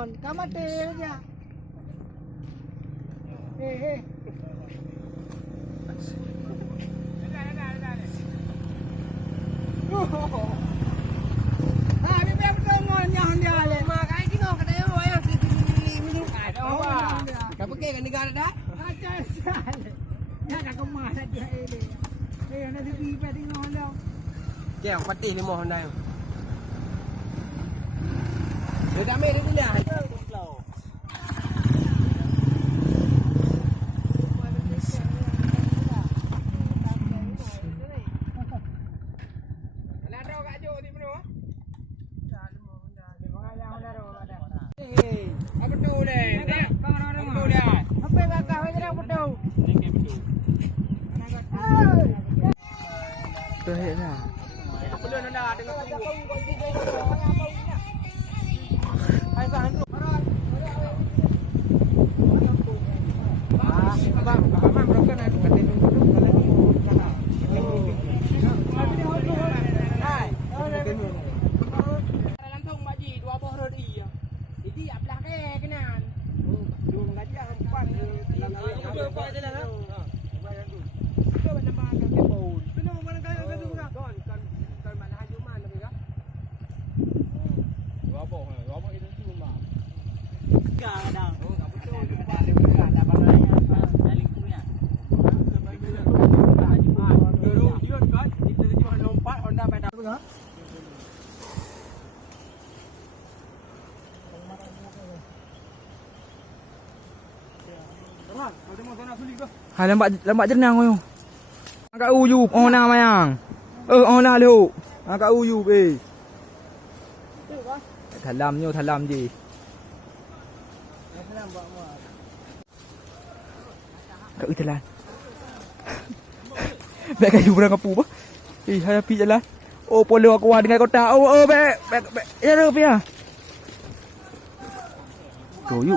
ngon. Kamate aja. Hei. Ah, ni memang ngon yang dia le. Makai ki ngon kadai oi yang minum ada apa. Kau pergi ke negara dah? Ajar. Ya dah kemah dah dia ini. Nanti pergi pada ngon dah. Kau pati ni mohon dah. Dia dah ambil dia dah. Tuh na. Belum dah dengan tunggu. Hai bang. Abang broken ada kata tunggu lagi. Hai. Langsung baji 2 boh rodi ya. Jadi ablah ke kenan. Dua gajah 4 dalam apa je lah. Kau nambah ke kebun. Kena mana kaya ke tu kan? Kan mana haju mana tapi kan? Dua boh itu cuma. Enggak ada. Oh, enggak betul. Lupa ada barangnya. Dari punya. Dia kan kita cuma lompat Honda pada. Ha lambat jenang yo. Angkat uyu, nak mayang. Nak lu. Angkat uyu Thalam je. Thalam buat apa? Kat jalan. Baik kayu berang kapu apa? Hai api jalan. Oh, polo aku dengan kota. Baik. Ya dah api ah. Go you.